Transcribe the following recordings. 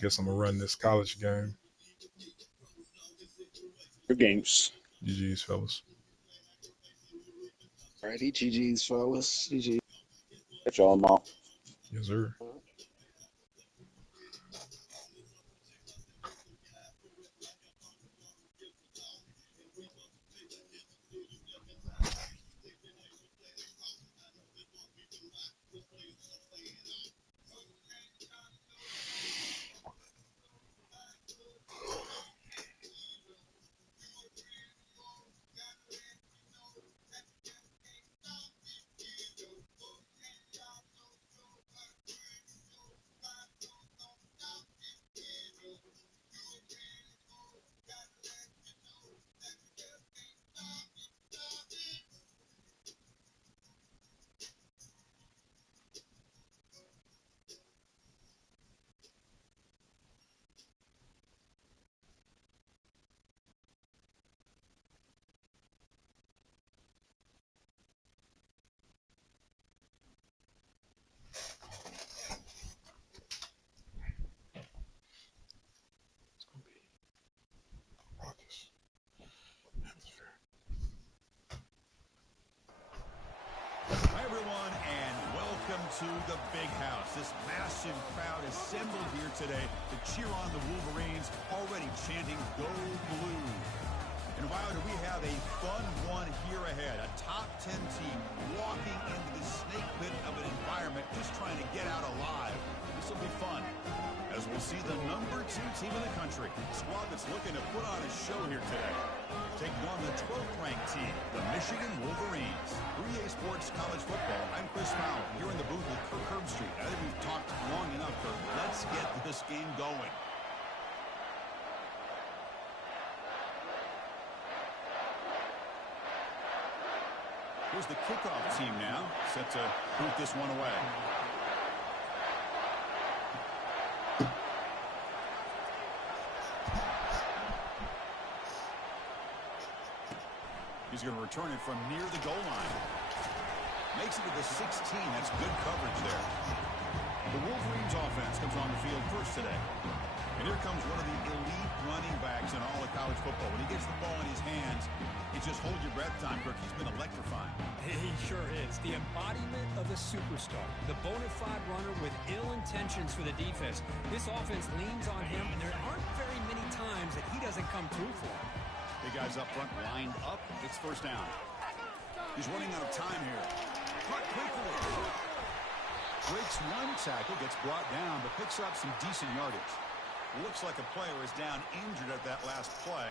Guess I'm gonna run this college game. Good games. GG's, fellas. Alrighty, GG's, fellas. GG. Catch y'all tomorrow. Yes, sir. Hi, everyone, and welcome to the Big House. This massive crowd assembled here today to cheer on the Wolverines, already chanting "Go Blue." And wow, do we have a fun one here ahead. A top 10 team walking into the snake pit of an environment, just trying to get out alive. This will be fun, as we'll see the number 2 team in the country, a squad that's looking to put on a show here today, taking on the 12th ranked team, the Michigan Wolverines. 3A Sports College Football. I'm Chris Fowler, here in the booth with Kirk Herbstreit. I think we've talked long enough, Kirk. Let's get this game going. Here's the kickoff team now, set to boot this one away. He's going to return it from near the goal line. Makes it to the 16. That's good coverage there. The Wolverines offense comes on the field first today. And here comes one of the elite running backs in all of college football. When he gets the ball in his hands, it's just hold your breath time, Kirk. He's been electrifying. He sure is. The embodiment of a superstar. The bona fide runner with ill intentions for the defense. This offense leans on him, and there aren't very many times that he doesn't come through for him. Big guys up front lined up. It's first down. He's running out of time here. Cut quickly. Breaks one tackle, gets brought down, but picks up some decent yardage. Looks like a player is down injured at that last play.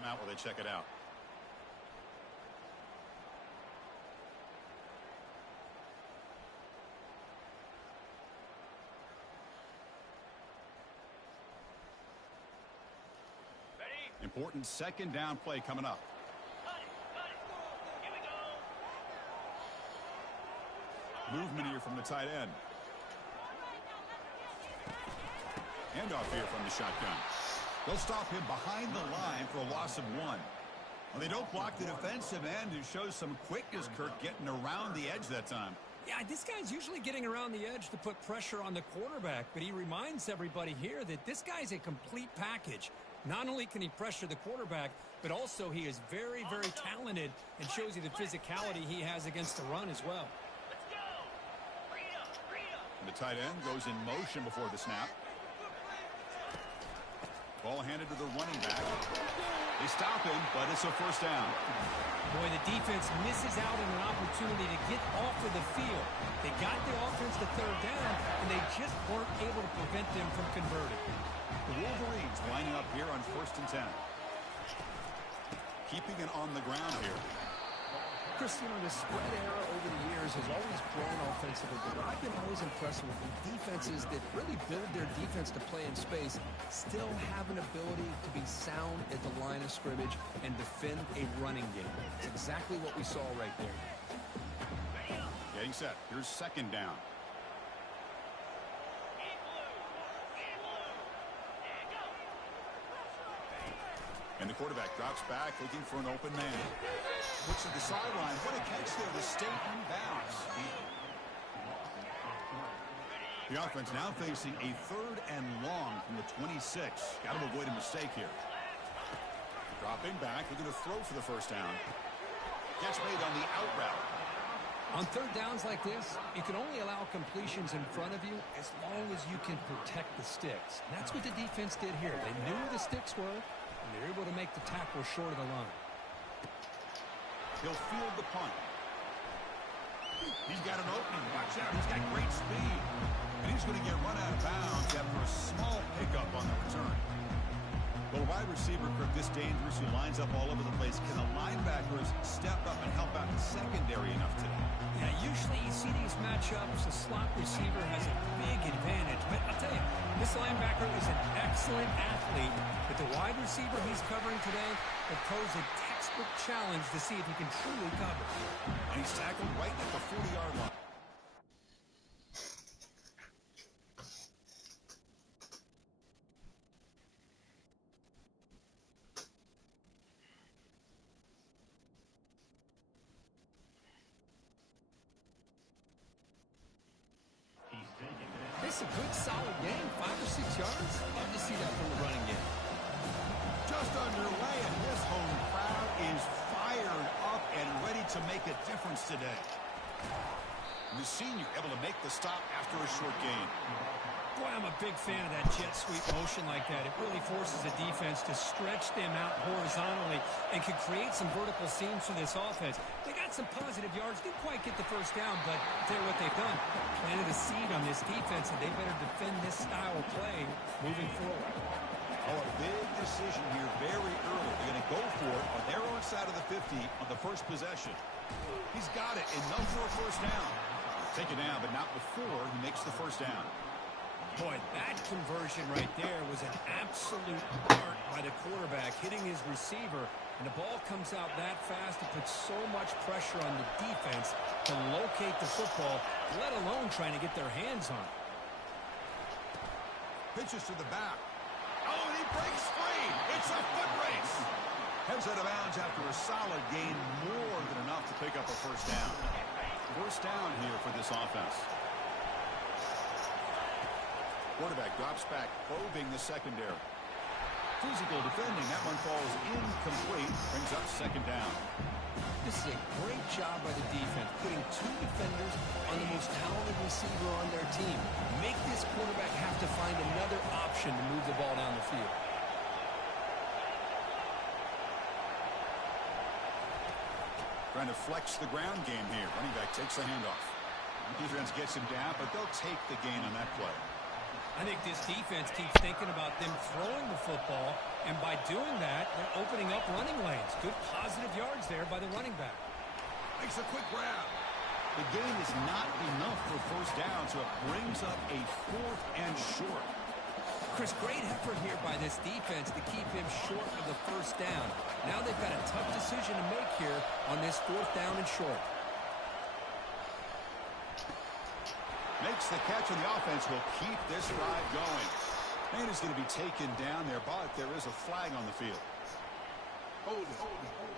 Timeout while they check it out. Important second down play coming up. Here we go. Movement here from the tight end. Handoff here from the shotgun. They'll stop him behind the line for a loss of 1. Well, they don't block the defensive end and shows some quickness, Kirk, getting around the edge that time. Yeah, this guy's usually getting around the edge to put pressure on the quarterback, but he reminds everybody here that this guy's a complete package. Not only can he pressure the quarterback, but also he is very, very talented and shows you the physicality he has against the run as well. The tight end goes in motion before the snap. Ball handed to the running back. They stop him, but it's a first down. Boy, the defense misses out on an opportunity to get off of the field. They got the offense to third down, and they just weren't able to prevent them from converting. The Wolverines lining up here on 1st and 10. Keeping it on the ground here. Chris, the spread era over the years has always grown offensively, but I've been always impressed with the defenses that really build their defense to play in space, still have an ability to be sound at the line of scrimmage and defend a running game. It's exactly what we saw right there. Getting set. Here's 2nd down. And the quarterback drops back, looking for an open man. Looks at the sideline. What a catch there to stay in bounds. The offense now facing a 3rd and long from the 26. Got to avoid a mistake here. Dropping back, looking to throw for the first down. Catch made on the out route. On 3rd downs like this, you can only allow completions in front of you as long as you can protect the sticks. And that's what the defense did here. They knew where the sticks were, and they're able to make the tackle short of the line. He'll field the punt. He's got an opening. Watch out. He's got great speed. And he's going to get run out of bounds after a small pickup on the return. Well, wide receiver Kirk, this dangerous, who lines up all over the place. Can the linebackers step up and help out the secondary enough today? Yeah, usually you see these matchups, the slot receiver has a big advantage. But I'll tell you, this linebacker is an excellent athlete, but the wide receiver he's covering today will pose a textbook challenge to see if he can truly cover. And he's tackled right at the 40-yard line. It's a good, solid game. 5 or 6 yards. Love to see that from the running game. Just underway, and this home crowd is fired up and ready to make a difference today. The senior able to make the stop after a short gain. Boy, I'm a big fan of that jet sweep motion like that. It really forces the defense to stretch them out horizontally and can create some vertical seams for this offense. They got some positive yards. Didn't quite get the first down, but I'll tell you what they've done. Planted a seed on this defense, and they better defend this style of play moving forward. Oh, a big decision here very early. They're going to go for it on their own side of the 50 on the first possession. He's got it, enough for a first down. Take it down, but not before he makes the first down. Boy, that conversion right there was an absolute art by the quarterback, hitting his receiver, and the ball comes out that fast. It puts so much pressure on the defense to locate the football, let alone trying to get their hands on it. Pitches to the back. Oh, and he breaks free. It's a foot race. Heads out of bounds after a solid gain, more than enough to pick up a first down. First down here for this offense. Quarterback drops back, probing the secondary. Physical defending. That one falls incomplete. Brings up 2nd down. This is a great job by the defense, putting 2 defenders on the most talented receiver on their team. Make this quarterback have to find another option to move the ball down the field. Trying to flex the ground game here. Running back takes the handoff. Defense gets him down, but they'll take the gain on that play. I think this defense keeps thinking about them throwing the football, and by doing that, they're opening up running lanes. Good positive yards there by the running back. Makes a quick grab. The gain is not enough for first down, so it brings up a 4th and short. Chris, great effort here by this defense to keep him short of the first down. Now they've got a tough decision to make here on this 4th down and short. Makes the catch, and the offense will keep this drive going. Man is going to be taken down there, but there is a flag on the field. Hold it.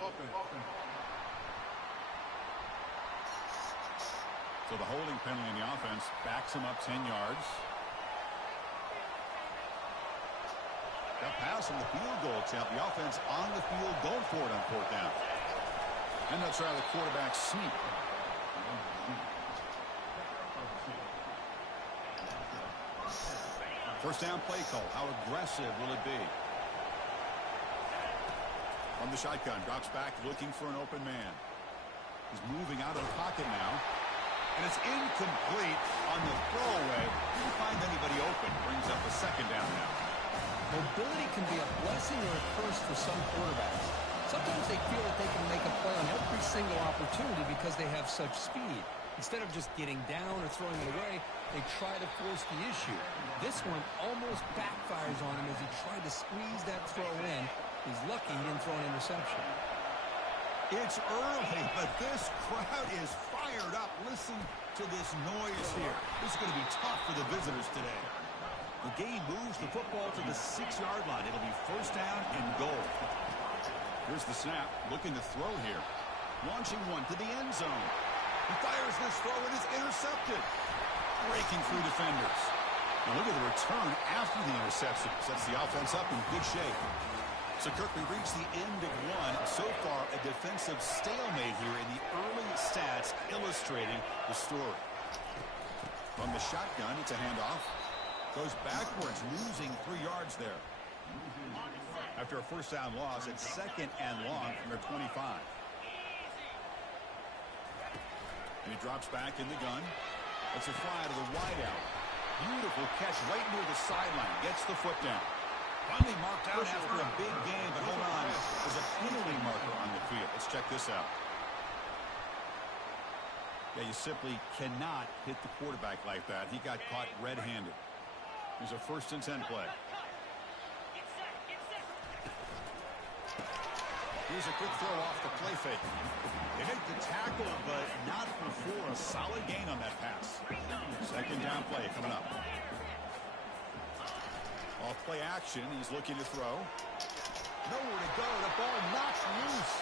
Open. So the holding penalty in the offense backs him up 10 yards. That pass from the field goal attempt. The offense on the field going for it on 4th down. And they'll try the quarterback sneak. First down play call. How aggressive will it be? From the shotgun, drops back looking for an open man. He's moving out of the pocket now. And it's incomplete on the throwaway. Didn't find anybody open. Brings up a 2nd down now. Mobility can be a blessing or a curse for some quarterbacks. Sometimes they feel that they can make a play on every single opportunity because they have such speed. Instead of just getting down or throwing it away, they try to force the issue. This one almost backfires on him as he tried to squeeze that throw in. He's lucky he didn't throw an interception. It's early, but this crowd is fired up. Listen to this noise here. This is going to be tough for the visitors today. The game moves the football to the 6-yard line. It'll be 1st down and goal. Here's the snap. Looking to throw here. Launching one to the end zone. He fires this throw and is intercepted. Breaking through defenders. Now look at the return after the interception. Sets the offense up in good shape. So, Kirk, we reached the end of one. So far, a defensive stalemate here in the early stats illustrating the story. From the shotgun, it's a handoff. Goes backwards, losing 3 yards there. After a 1st down loss, it's 2nd and long from their 25. And he drops back in the gun. It's a fly to the wideout. Beautiful catch right near the sideline. Gets the foot down. Finally marked out after a big game, but hold on. There's a penalty marker on the field. Let's check this out. Yeah, you simply cannot hit the quarterback like that. He got caught red-handed. Here's a 1st and 10 play. Here's a quick throw off the play fake. They make the tackle, but not before a solid gain on that pass. 2nd down play coming up. Off play action, he's looking to throw. Nowhere to go. The ball knocked loose.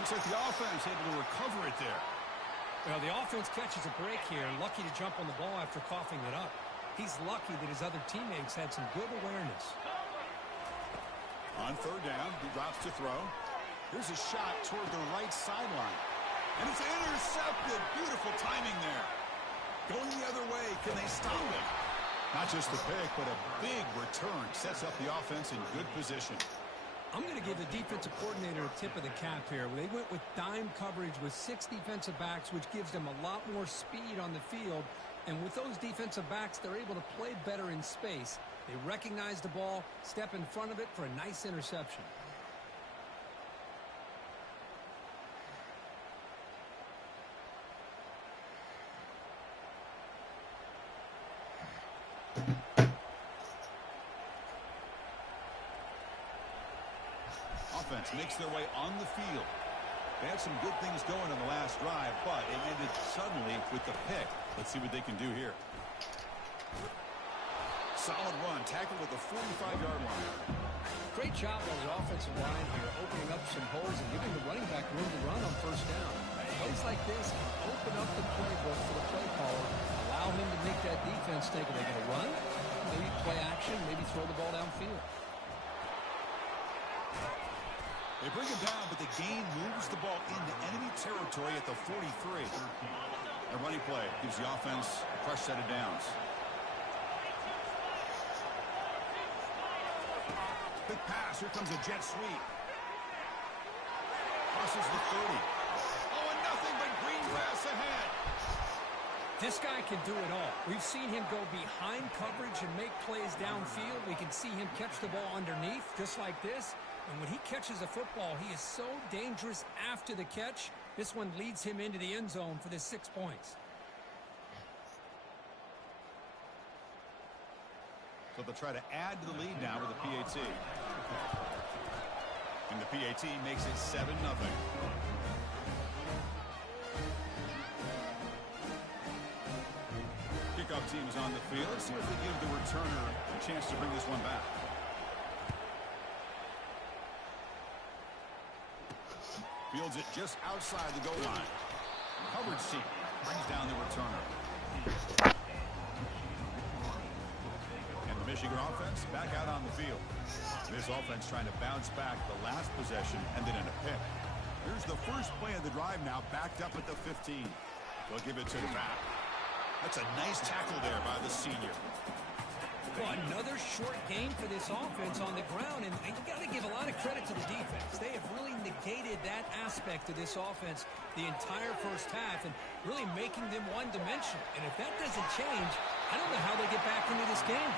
Looks like the offense able to recover it there. Well, the offense catches a break here. Lucky to jump on the ball after coughing it up. He's lucky that his other teammates had some good awareness. On 3rd down, he drops to throw. Here's a shot toward the right sideline. And it's intercepted. Beautiful timing there. Going the other way. Can they stop it? Not just the pick, but a big return. Sets up the offense in good position. I'm going to give the defensive coordinator a tip of the cap here. They went with dime coverage with 6 defensive backs, which gives them a lot more speed on the field. And with those defensive backs, they're able to play better in space. They recognize the ball, step in front of it for a nice interception. Offense makes their way on the field. They had some good things going on the last drive, but it ended suddenly with the pick. Let's see what they can do here. Solid run, tackled at the 45-yard line. Great job by the offensive line here, opening up some holes and giving the running back room to run on 1st down. Plays like this can open up the playbook for the play caller, allow him to make that defense think, are they going to run? Maybe play action, maybe throw the ball downfield. They bring him down, but the gain moves the ball into enemy territory at the 43. A running play gives the offense a fresh set of downs. Big pass. Here comes a jet sweep. Crosses the 30. Oh, and nothing but green grass ahead. This guy can do it all. We've seen him go behind coverage and make plays downfield. We can see him catch the ball underneath, just like this. And when he catches a football, he is so dangerous after the catch. This one leads him into the end zone for the 6 points. So they'll try to add to the lead now with a PAT. And the PAT makes it 7-0. Kickoff team is on the field. Let's see if they give the returner a chance to bring this one back. Fields it just outside the goal line. Coverage seat brings down the returner. And the Michigan offense back out on the field. This offense trying to bounce back the last possession and then in a pick. Here's the first play of the drive now, backed up at the 15. They'll give it to the back. That's a nice tackle there by the senior. Well, another short game for this offense on the ground, and you got to give a lot of credit to the defense. They have really negated that aspect of this offense the entire first half and really making them one-dimensional. And if that doesn't change, I don't know how they get back into this game.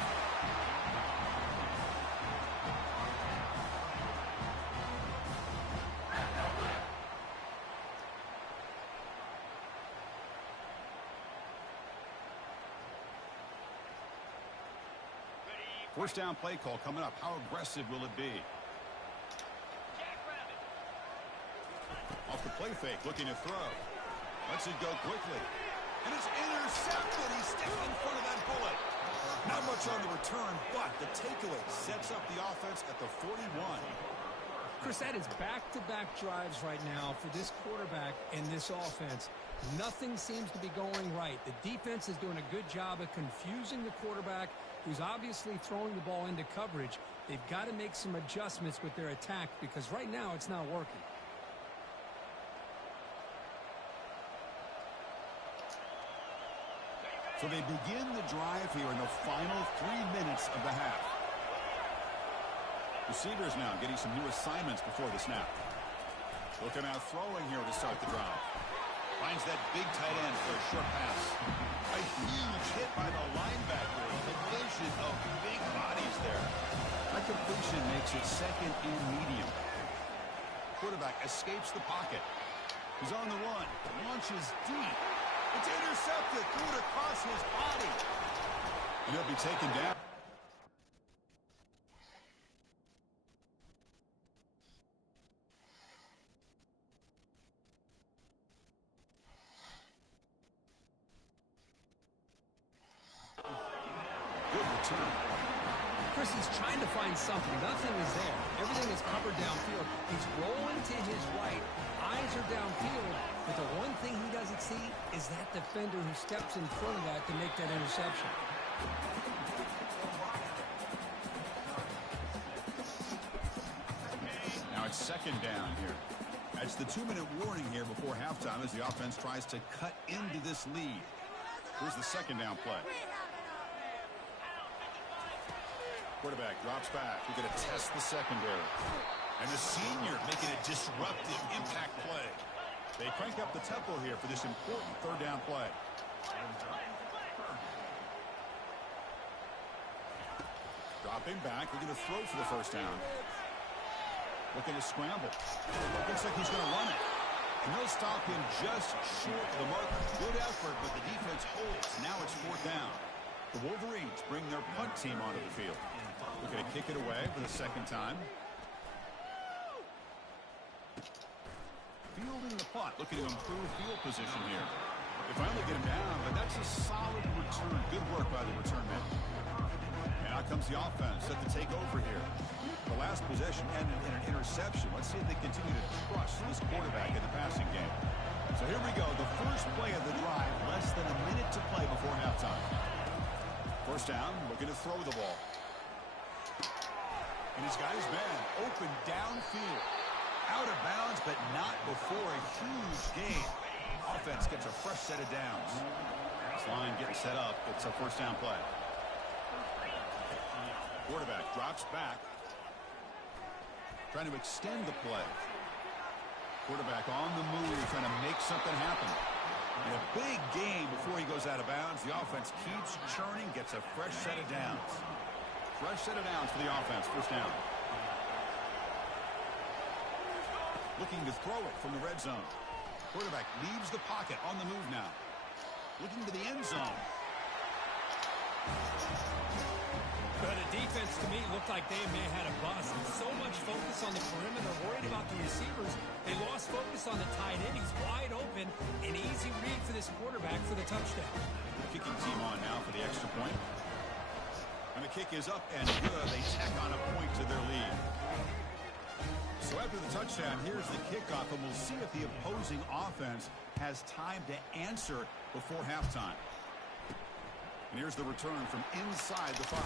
First down play call coming up. How aggressive will it be? Off the play fake, looking to throw. Lets it go quickly. And it's intercepted. He's still in front of that bullet. Not much on the return, but the takeaway sets up the offense at the 41. Chris, that is back-to-back drives right now for this quarterback and this offense. Nothing seems to be going right. The defense is doing a good job of confusing the quarterback, who's obviously throwing the ball into coverage. They've got to make some adjustments with their attack because right now it's not working. So they begin the drive here in the final 3 minutes of the half. Receivers now getting some new assignments before the snap. Looking out throwing here to start the drive. Finds that big tight end for a short pass. A huge hit by the linebacker. A collision of big bodies there. That completion makes it second and medium. Quarterback escapes the pocket. He's on the run. Launches deep. It's intercepted. Threw it across his body. And he'll be taken down. Good return. Chris, he's trying to find something. Nothing is there. Everything is covered downfield. He's rolling to his right. Eyes are downfield. But the one thing he doesn't see is that defender who steps in front of that to make that interception. Now it's second down here. That's the 2-minute warning here before halftime as the offense tries to cut into this lead. Here's the second down play. Quarterback drops back. We're going to test the secondary. And the senior making a disruptive impact play. They crank up the tempo here for this important third down play. Dropping back. We're going to throw for the first down. Looking to scramble. Looks like he's going to run it. And they'll stop him just short of the marker. Good effort, but the defense holds. Now it's fourth down. The Wolverines bring their punt team onto the field. Looking to kick it away for the second time. Fielding the punt, looking to improve field position here. They finally get him down, but that's a solid return. Good work by the return man. And out comes the offense set to take over here. The last possession ended in an interception. Let's see if they continue to trust this quarterback in the passing game. So here we go, the first play of the drive, less than a minute to play before halftime. First down, looking to throw the ball. And he's got his man open downfield. Out of bounds, but not before a huge gain. Offense gets a fresh set of downs. This line getting set up. It's a first down play. Quarterback drops back. Trying to extend the play. Quarterback on the move, trying to make something happen. And a big gain before he goes out of bounds. The offense keeps churning, gets a fresh set of downs. Fresh set of downs for the offense. First down. Looking to throw it from the red zone. Quarterback leaves the pocket on the move now. Looking to the end zone. But the defense, to me, looked like they may have had a bust. So much focus on the perimeter, worried about the receivers. They lost focus on the tight end. He's wide open. An easy read for this quarterback for the touchdown. Kicking team on now for the extra point. And the kick is up and good. They tack on a point to their lead. So after the touchdown, here's the kickoff, and we'll see if the opposing offense has time to answer before halftime. And here's the return from inside the 5.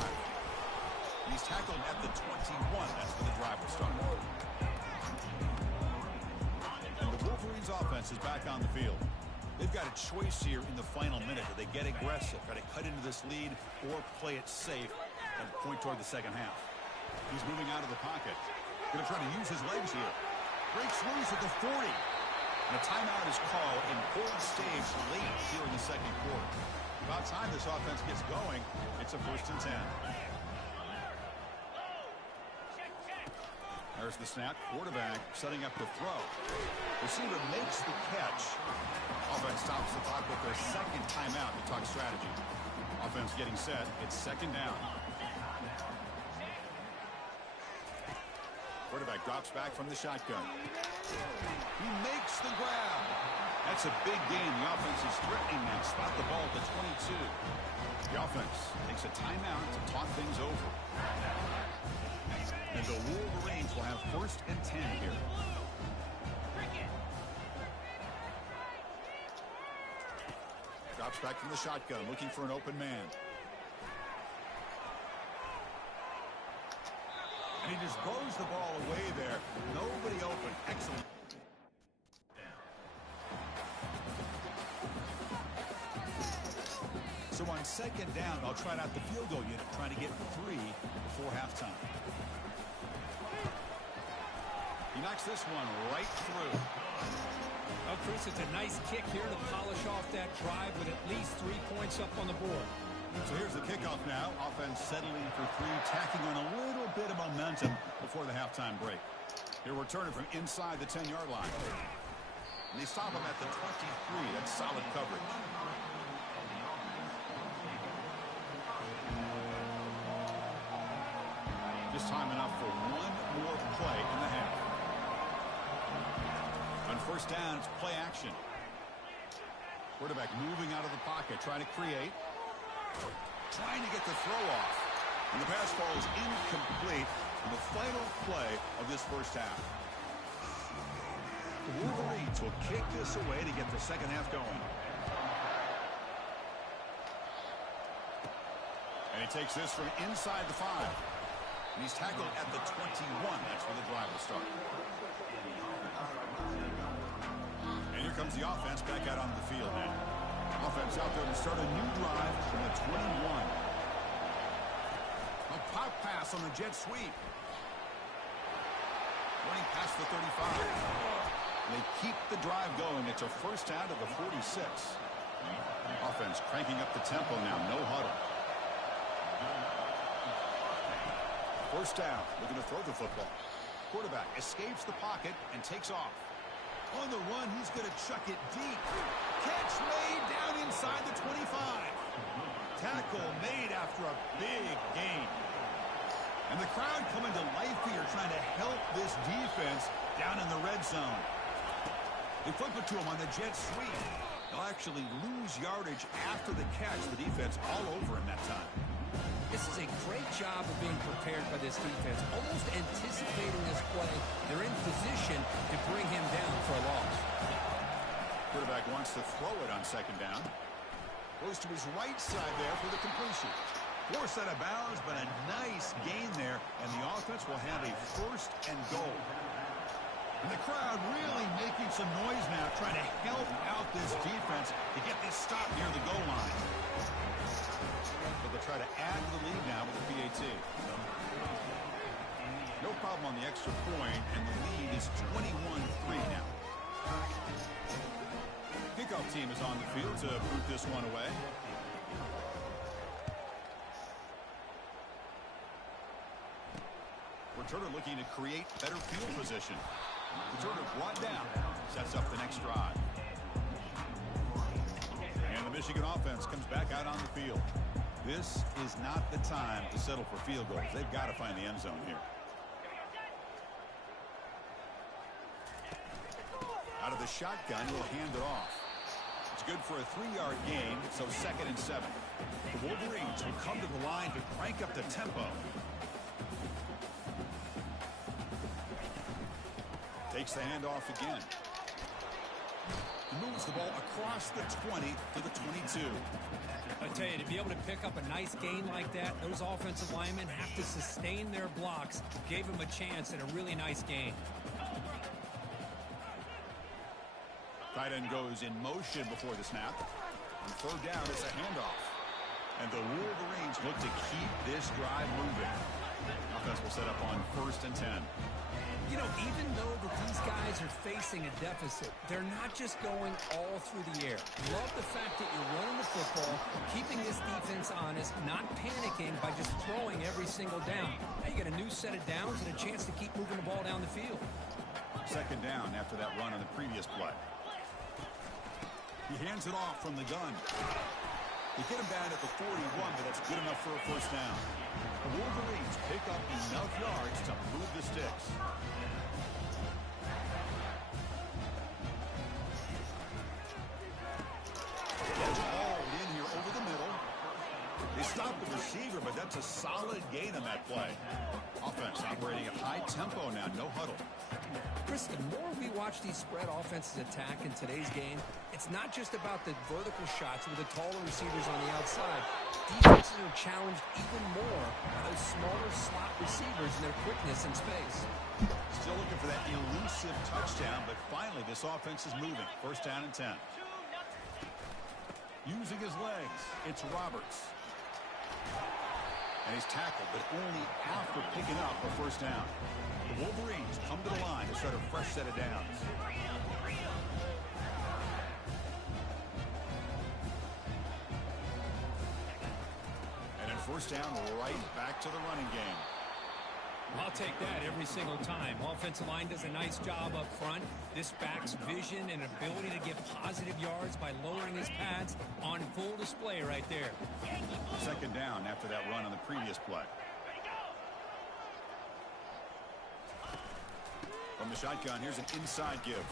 He's tackled at the 21. That's where the drive will start. And the Wolverines offense is back on the field. They've got a choice here in the final minute. Do they get aggressive, try to cut into this lead, or play it safe and point toward the second half? He's moving out of the pocket. Going to try to use his legs here. Breaks loose at the 40. And a timeout is called. Important stage late here in the second quarter. About time this offense gets going. It's a 1st and 10. There's the snap. Quarterback setting up the throw. Receiver makes the catch. Offense stops the clock with their second timeout to talk strategy. Offense getting set. It's 2nd down. Quarterback drops back from the shotgun. He makes the grab. That's a big gain. The offense is threatening that. Spot the ball at the 22. The offense takes a timeout to talk things over. And the Wolverines will have 1st and 10 here. Drops back from the shotgun, looking for an open man. And he just blows the ball away there. Nobody open. Excellent. So on 2nd down, I'll try out the field goal unit, trying to get 3 before halftime. He knocks this one right through. Well, Chris, it's a nice kick here to polish off that drive with at least 3 points up on the board. So here's the kickoff now. Offense settling for 3, tacking on a little bit of momentum before the halftime break. He'll return it from inside the 10-yard line. And they stop him at the 23. That's solid coverage. Just time enough for one more play in the half. On 1st down, it's play action. Quarterback moving out of the pocket, trying to create. Trying to get the throw off. And the pass falls incomplete in the final play of this 1st half. The Wolverines will kick this away to get the second half going. And he takes this from inside the 5. And he's tackled at the 21. That's where the drive will start. And here comes the offense back out on the field now. Offense out there to start a new drive from the 21. A pop pass on the jet sweep. Running past the 35. And they keep the drive going. It's a 1st down to the 46. Offense cranking up the tempo now. No huddle. 1st down. Looking to throw the football. Quarterback escapes the pocket and takes off. On the run, he's going to chuck it deep. Catch made down inside the 25. Tackle made after a big gain. And the crowd coming to life here, trying to help this defense down in the red zone. They flip it to him on the jet sweep. They'll actually lose yardage after the catch. The defense all over him that time. This is a great job of being prepared by this defense, almost anticipating this play. They're in position to bring him down for a loss. Quarterback wants to throw it on 2nd down. Goes to his right side there for the completion. Forced out of bounds, but a nice gain there, and the offense will have a 1st and goal. And the crowd really making some noise now, trying to help out this defense to get this stop near the goal line. But they'll try to add to the lead now with the PAT. No problem on the extra point, and the lead is 21-3 now. Kickoff team is on the field to boot this one away. Returner looking to create better field position. Returner brought down, sets up the next drive. And the Michigan offense comes back out on the field. This is not the time to settle for field goals. They've got to find the end zone here. Out of the shotgun, he'll hand it off. It's good for a 3-yard gain, so 2nd and 7. The Wolverines will come to the line to crank up the tempo. Takes the handoff again. He moves the ball across the 20 to the 22. A tell you, to be able to pick up a nice gain like that, those offensive linemen have to sustain their blocks. Gave him a chance at a really nice gain. Tight end goes in motion before the snap. On third down, it's a handoff. And the Wolverines look to keep this drive moving. Offense will set up on 1st and 10. You know, even though that these guys are facing a deficit, they're not just going all through the air. Love the fact that you're running the football, keeping this defense honest, not panicking by just throwing every single down. Now you get a new set of downs and a chance to keep moving the ball down the field. 2nd down after that run on the previous play. He hands it off from the gun. They get him down at the 41, but that's good enough for a 1st down. The Wolverines pick up enough yards to move the sticks. Hauled in here over the middle. They stop the receiver, but that's a solid gain on that play. Offense operating at high tempo now, no huddle. Chris, the more we watch these spread offenses attack in today's game, it's not just about the vertical shots with the taller receivers on the outside. Defenses are challenged even more by those smaller slot receivers and their quickness in space. Still looking for that elusive touchdown, but finally this offense is moving. 1st down and 10. Using his legs, it's Roberts. And he's tackled, but only after picking up a 1st down. The Wolverines come to the line to start a fresh set of downs. And then 1st down, right back to the running game. I'll take that every single time. Offensive line does a nice job up front. This back's vision and ability to get positive yards by lowering his pads on full display right there. 2nd down after that run on the previous play. From the shotgun, here's an inside give.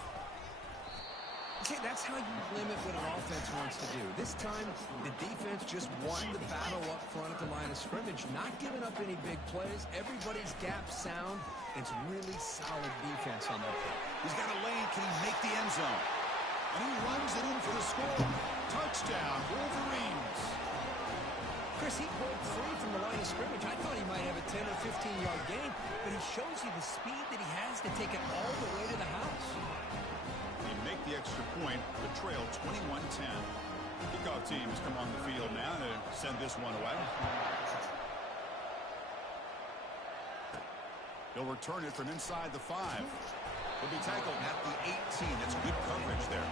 See, that's how you limit what an offense wants to do. This time, the defense just won the battle up front at the line of scrimmage, not giving up any big plays. Everybody's gap sound. It's really solid defense on that play. He's got a lane. Can he make the end zone? And he runs it in for the score. Touchdown, Wolverines. Chris, he broke free from the line of scrimmage. I thought he might have a 10 or 15-yard gain, but he shows you the speed that he has to take it all the way to the house. Make the extra point, the trail 21-10. Kickoff team has come on the field now to send this one away. He'll return it from inside the 5. He'll be tackled at the 18. That's good coverage there.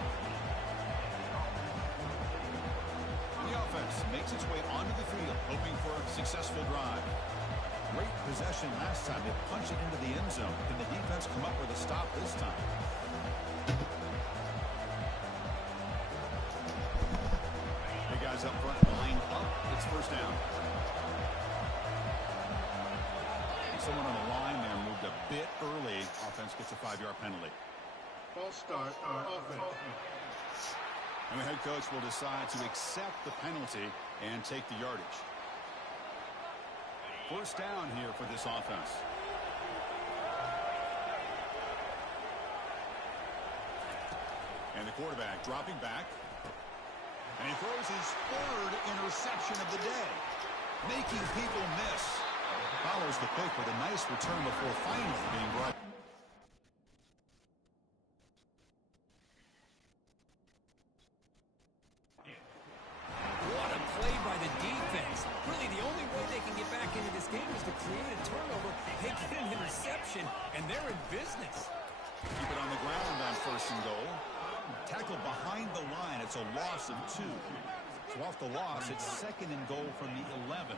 The offense makes its way onto the field, hoping for a successful drive. Great possession last time. They punch it into the end zone. Can the defense come up with a stop this time? Guys up front, line up. It's 1st down. And someone on the line there moved a bit early. Offense gets a 5-yard penalty. False start on offense. And the head coach will decide to accept the penalty and take the yardage. 1st down here for this offense. And the quarterback dropping back. And he throws his 3rd interception of the day, making people miss. Follows the pick with a nice return before finally being brought. What a play by the defense. Really, the only way they can get back into this game is to create a turnover. They get an interception, and they're in business. Keep it on the ground on 1st and goal. Tackled behind the line. It's a loss of 2. So off the loss, it's 2nd and goal from the 11.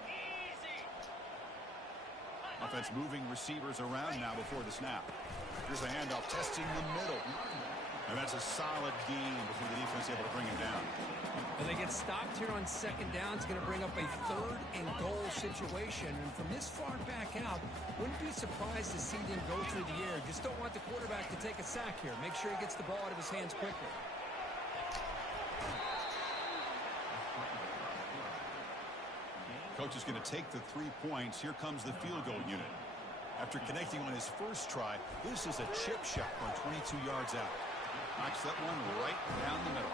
Offense moving receivers around now before the snap. Here's a handoff testing the middle. And that's a solid gain before the defense able to bring him down. When they get stopped here on 2nd down, it's going to bring up a 3rd and goal situation. And from this far back out, wouldn't be surprised to see them go through the air. Just don't want the quarterback to take a sack here. Make sure he gets the ball out of his hands quickly. Coach is going to take the 3 points. Here comes the field goal unit. After connecting on his first try, this is a chip shot from 22 yards out. Knocks that one right down the middle.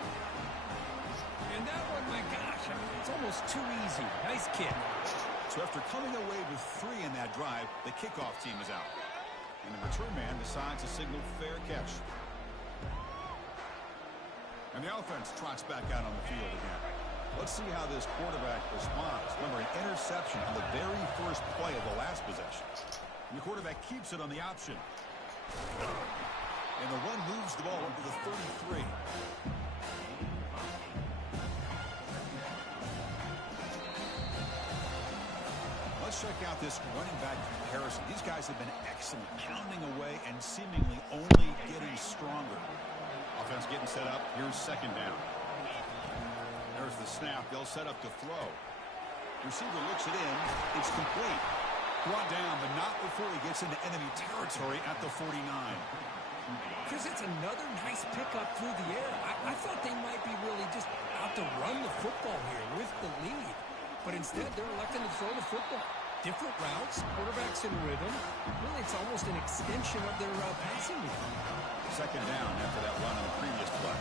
And that one, my gosh, it's almost too easy. Nice kick. So after coming away with 3 in that drive, the kickoff team is out. And the return man decides to signal fair catch. And the offense trots back out on the field again. Let's see how this quarterback responds. Remember, an interception on the very first play of the last possession. And the quarterback keeps it on the option. And the run moves the ball up to the 33. Let's check out this running back comparison. These guys have been excellent, pounding away and seemingly only getting stronger. Offense getting set up. Here's second down. There's the snap. They'll set up to throw. Receiver looks it in. It's complete. Brought down, but not before he gets into enemy territory at the 49. Chris, it's another nice pickup through the air. I thought they might be really just out to run the football here with the lead. But instead, they're electing to throw the football. Different routes, quarterbacks in rhythm. Really, it's almost an extension of their passing game. Second down after that run on the previous play.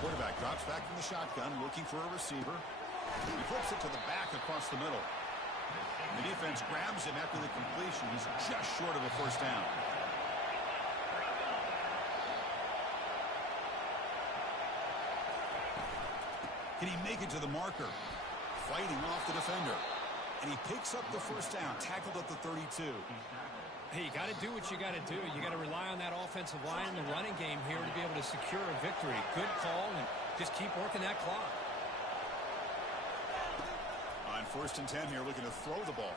Quarterback drops back from the shotgun, looking for a receiver. He flips it to the back across the middle. And the defense grabs him after the completion. He's just short of a first down. Can he make it to the marker? Fighting off the defender. And he picks up the first down, tackled at the 32. Hey, you got to do what you got to do. You got to rely on that offensive line in the running game here to be able to secure a victory. Good call, and just keep working that clock. On first and 10 here, looking to throw the ball.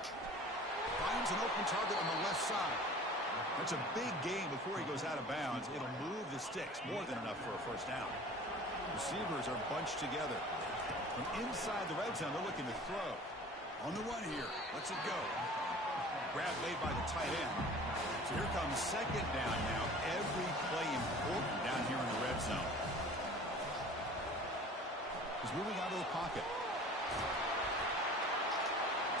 Finds an open target on the left side. That's a big gain before he goes out of bounds. It'll move the sticks, more than enough for a first down. Receivers are bunched together. From inside the red zone, they're looking to throw. On the run here. Lets it go. Grab made by the tight end. So here comes second down now. Every play important down here in the red zone. He's moving out of the pocket.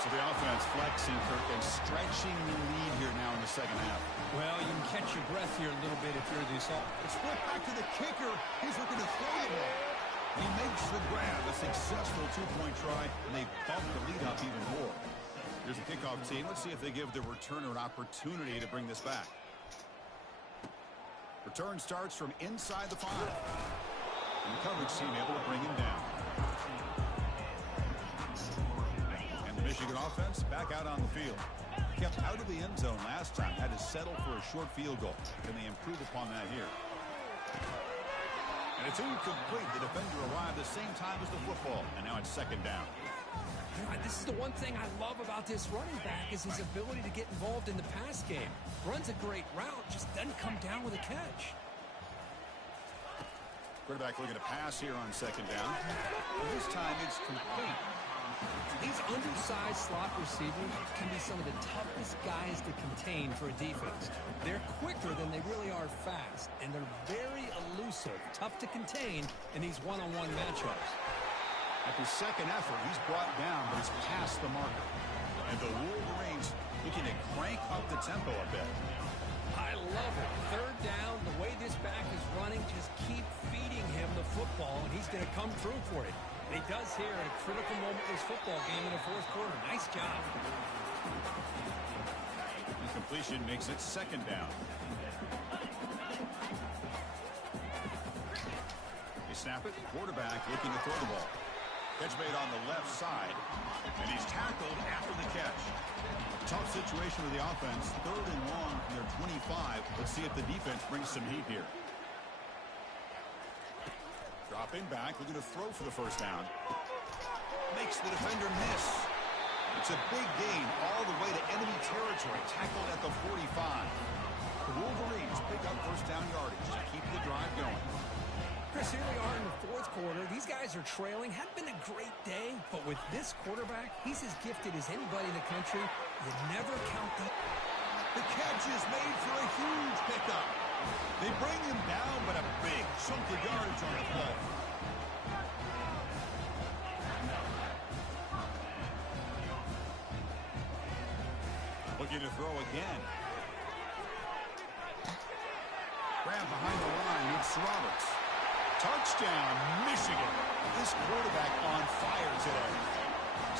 So the offense flexing, Kirk, and stretching the lead here now in the second half. Well, you can catch your breath here a little bit if you're this offense. It's flipped back to the kicker. He's looking to throw the ball. He makes the grab, a successful two-point try, and they bump the lead up even more. Here's the kickoff team. Let's see if they give the returner an opportunity to bring this back. Return starts from inside the 5. And the coverage team able to bring him down. And the Michigan offense back out on the field. Kept out of the end zone last time. Had to settle for a short field goal. Can they improve upon that here? And it's incomplete. The defender arrived the same time as the football. And now it's second down. This is the one thing I love about this running back is his ability to get involved in the pass game. Runs a great route, just doesn't come down with a catch. Quarterback looking to pass here on second down. And this time it's complete. These undersized slot receivers can be some of the toughest guys to contain for a defense. They're quicker than they really are fast, and they're very elusive, tough to contain in these one-on-one matchups. At the second effort, he's brought down, but he's past the marker. And the Wolverines looking to crank up the tempo a bit. I love it. Third down, the way this back is running, just keep feeding him the football, and he's going to come through for it. And he does here at a critical moment of this football game in the fourth quarter. Nice job. Incompletion makes it second down. They snap it. Quarterback looking to throw the ball. Catch made on the left side, and he's tackled after the catch. Tough situation with the offense. Third and long from their 25. Let's see if the defense brings some heat here. Dropping back, looking to throw for the first down. Makes the defender miss. It's a big gain all the way to enemy territory. Tackled at the 45. The Wolverines pick up first down yardage to keep the drive going. Chris, here we are in the fourth quarter. These guys are trailing. Hadn't been a great day, but with this quarterback, he's as gifted as anybody in the country. You never count the... The catch is made for a huge pickup. They bring him down, but a big chunk of yardage on the play. Looking to throw again. grab behind the line. It's Roberts. Touchdown, Michigan. This quarterback on fire today.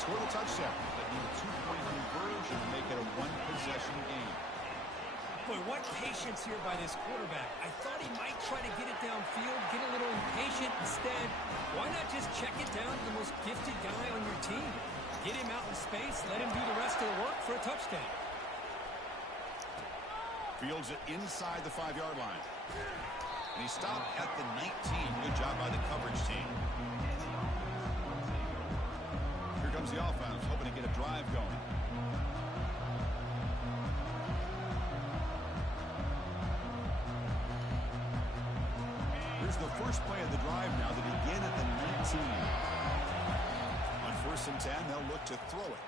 Scored a touchdown. That need a 2-point conversion to make it a one-possession game. Boy, what patience here by this quarterback. I thought he might try to get it downfield, get a little impatient. Instead, why not just check it down to the most gifted guy on your team? Get him out in space, let him do the rest of the work for a touchdown. Fields it inside the 5-yard line. And he stopped at the 19. Good job by the coverage team. Here comes the offense, hoping to get a drive going. Here's the first play of the drive now. They begin at the 19. On 1st and 10, they'll look to throw it.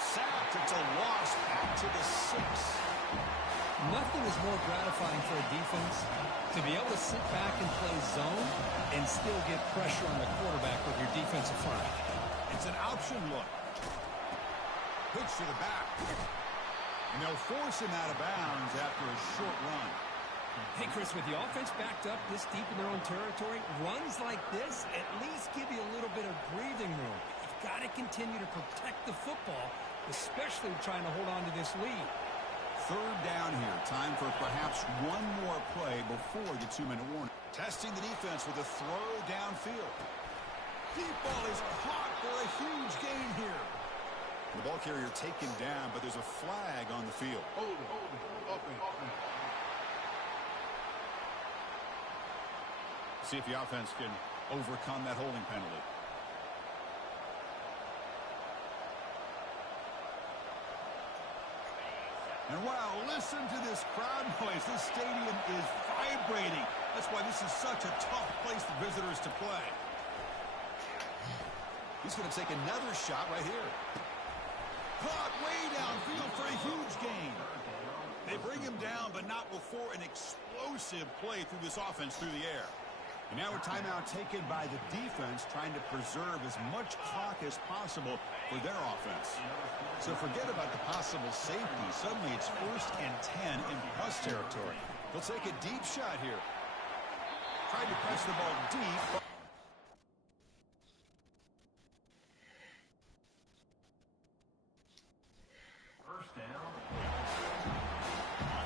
Sacked. It's a loss back to the 6. Nothing is more gratifying for a defense to be able to sit back and play zone and still get pressure on the quarterback with your defensive front. It's an option look. Pitch to the back. And they'll force him out of bounds after a short run. Hey, Chris, with the offense backed up this deep in their own territory, runs like this at least give you a little bit of breathing room. You've got to continue to protect the football, especially trying to hold on to this lead. 3rd down here. Time for perhaps one more play before the 2-minute warning. Testing the defense with a throw downfield. Deep ball is caught for a huge gain here. The ball carrier taken down, but there's a flag on the field. Hold it. Offense. See if the offense can overcome that holding penalty. And wow, listen to this crowd noise. This stadium is vibrating. That's why this is such a tough place for visitors to play. He's going to take another shot right here. Caught way downfield for a huge gain. They bring him down, but not before an explosive play through this offense through the air. And now a timeout taken by the defense, trying to preserve as much clock as possible for their offense. So forget about the possible safety. Suddenly it's 1st and 10 in plus territory. They'll take a deep shot here. Tried to press the ball deep. First down.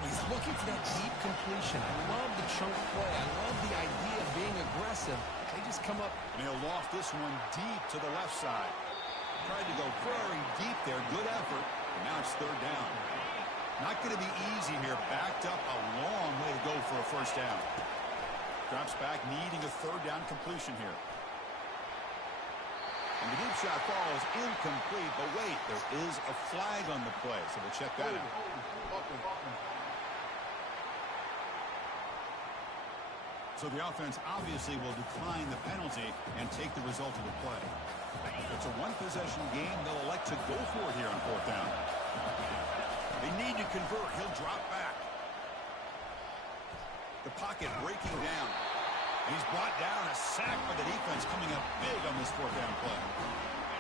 He's looking for that deep completion. I love the chunk play. I love the idea of being aggressive. They just come up. And he'll loft this one deep to the left side. Tried to go very deep there. Good effort. And now it's 3rd down. Not going to be easy here. Backed up a long way to go for a 1st down. Drops back, needing a 3rd down completion here. And the deep shot falls incomplete. But wait, there is a flag on the play. So we'll check that out. So the offense obviously will decline the penalty and take the result of the play. It's a one-possession game. They'll elect to go for it here on 4th down. They need to convert. He'll drop back. The pocket breaking down. And he's brought down. A sack by the defense coming up big on this 4th down play.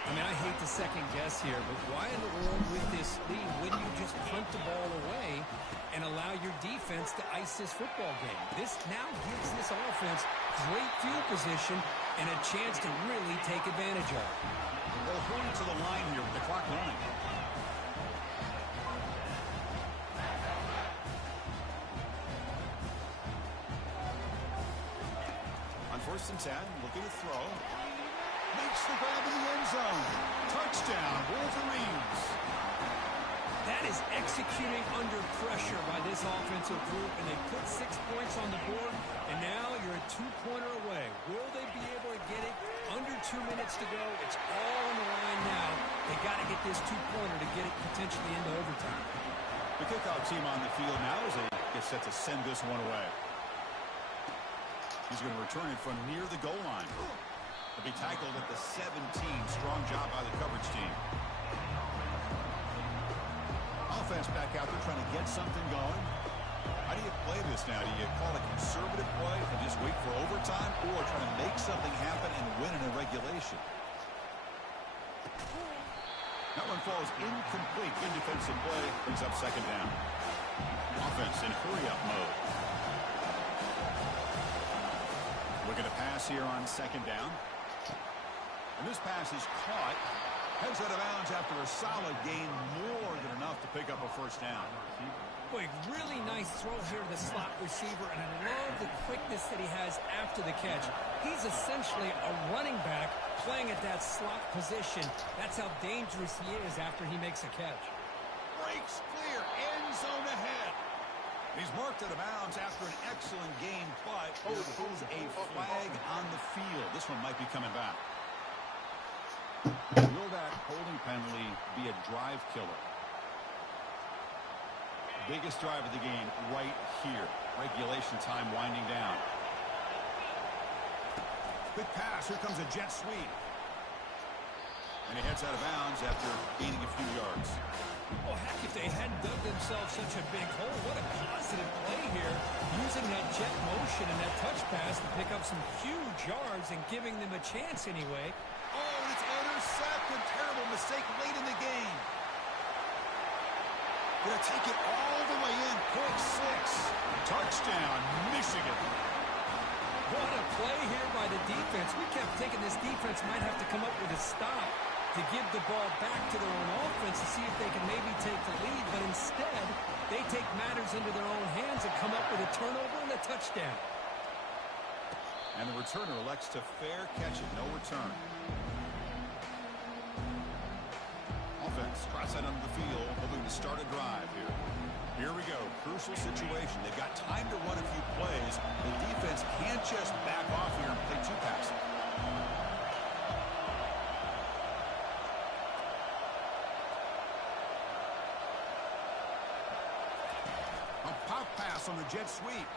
I mean, I hate to second guess here, but why in the world with this lead wouldn't you just punt the ball away and allow your defense to ice this football game? This now gives this offense great field position and a chance to really take advantage of it. They'll hurry to the line here with the clock running. On 1st and 10, looking to throw. Makes the grab in the end zone. Touchdown, Wolverines. That is executing under pressure by this offensive group, and they put 6 points on the board, and now you're a 2-pointer away. Will they be able to get it? Under 2 minutes to go. It's all on the line now. They got to get this 2-pointer to get it potentially into overtime. The kickoff team on the field now as they get set to send this one away. He's going to return it from near the goal line. He'll be tackled at the 17. Strong job by the coverage team. Offense back out there trying to get something going. How do you play this now? Do you call a conservative play and just wait for overtime, or try to make something happen and win in a regulation? That one falls incomplete. Good defensive play. Brings up 2nd down. Offense in hurry-up mode. Looking to pass here on second down. And this pass is caught. Heads out of bounds after a solid gain, more than enough to pick up a first down. Boy, really nice throw here to the slot receiver, and I love the quickness that he has after the catch. He's essentially a running back playing at that slot position. That's how dangerous he is after he makes a catch. Breaks clear, end zone ahead. He's marked out of bounds after an excellent gain, but there is a flag on the field. This one might be coming back. Will that holding penalty be a drive killer? Biggest drive of the game right here. Regulation time winding down. Quick pass. Here comes a jet sweep. And he heads out of bounds after gaining a few yards. Well, heck, if they hadn't dug themselves such a big hole, what a positive play here. Using that jet motion and that touch pass to pick up some huge yards and giving them a chance anyway. Oh, it's intercepted. Terrible mistake late in the game. Gonna take it all the way in. Point 6. Touchdown, Michigan. What a play here by the defense. We kept thinking this defense might have to come up with a stop to give the ball back to their own offense to see if they can maybe take the lead. But instead, they take matters into their own hands and come up with a turnover and a touchdown. And the returner elects to fair catch it. No return. Offense, cross out onto the field, hoping to start a drive here. Here we go, crucial situation. They've got time to run a few plays. The defense can't just back off here and play two passes. A pop pass on the jet sweep.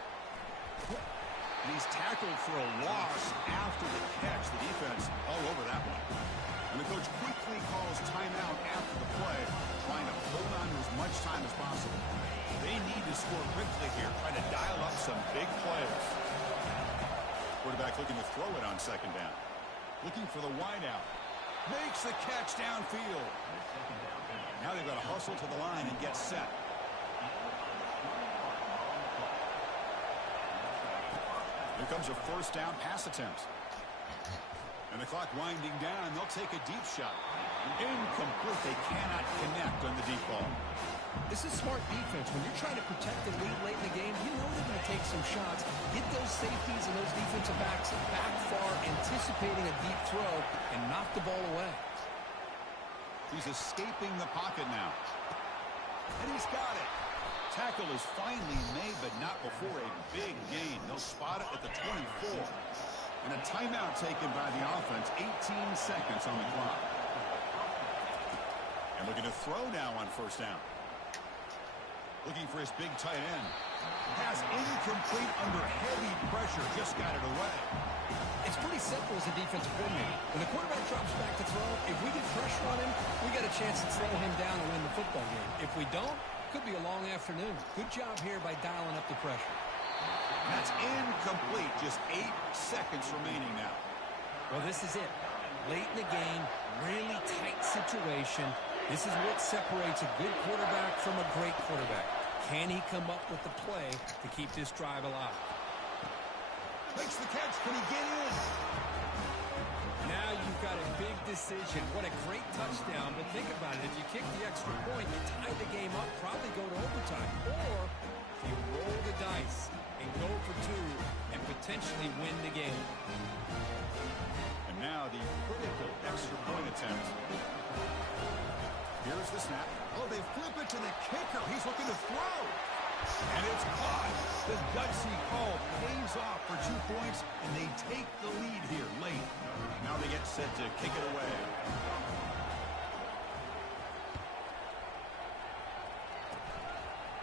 And he's tackled for a loss after the catch. The defense all over that one. And the coach quickly calls timeout after the play, trying to hold on to as much time as possible. They need to score quickly here, trying to dial up some big plays. Quarterback looking to throw it on second down. Looking for the wideout. Makes the catch downfield. Now they've got to hustle to the line and get set. Here comes a first down pass attempt. And the clock winding down. They'll take a deep shot. Incomplete. They cannot connect on the deep ball. This is smart defense. When you're trying to protect the lead late in the game, you know they're going to take some shots. Get those safeties and those defensive backs back far, anticipating a deep throw, and knock the ball away. He's escaping the pocket now. And he's got it. Tackle is finally made, but not before a big gain. They'll spot it at the 24. And a timeout taken by the offense. 18 seconds on the clock. And looking to throw now on first down. Looking for his big tight end. Pass incomplete under heavy pressure. Just got it away. It's pretty simple as a defensive coordinator. When the quarterback drops back to throw, if we get pressure on him, we got a chance to slow him down and win the football game. If we don't, it could be a long afternoon. Good job here by dialing up the pressure. That's incomplete. Just 8 seconds remaining now. Well, this is it. Late in the game, really tight situation. This is what separates a good quarterback from a great quarterback. Can he come up with the play to keep this drive alive? Makes the catch. Can he get in? Now you've got a big decision. What a great touchdown. But think about it. If you kick the extra point, you tie the game up, probably go to overtime. Or if you roll the dice and go for 2 and potentially win the game. And now the critical extra point attempt. Here's the snap. Oh, they flip it to the kicker. He's looking to throw. And it's caught. The gutsy call pays off for 2 points, and they take the lead here late. Now they get set to kick it away.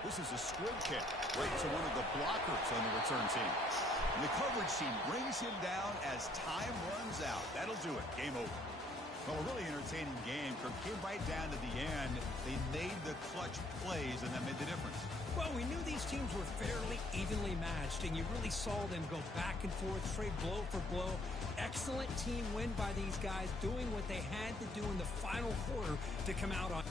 This is a squib kick right to one of the blockers on the return team. And the coverage team brings him down as time runs out. That'll do it. Game over. Well, a really entertaining game. Came right down to the end. They made the clutch plays, and that made the difference. Well, we knew these teams were fairly evenly matched, and you really saw them go back and forth, trade blow for blow. Excellent team win by these guys, doing what they had to do in the final quarter to come out on.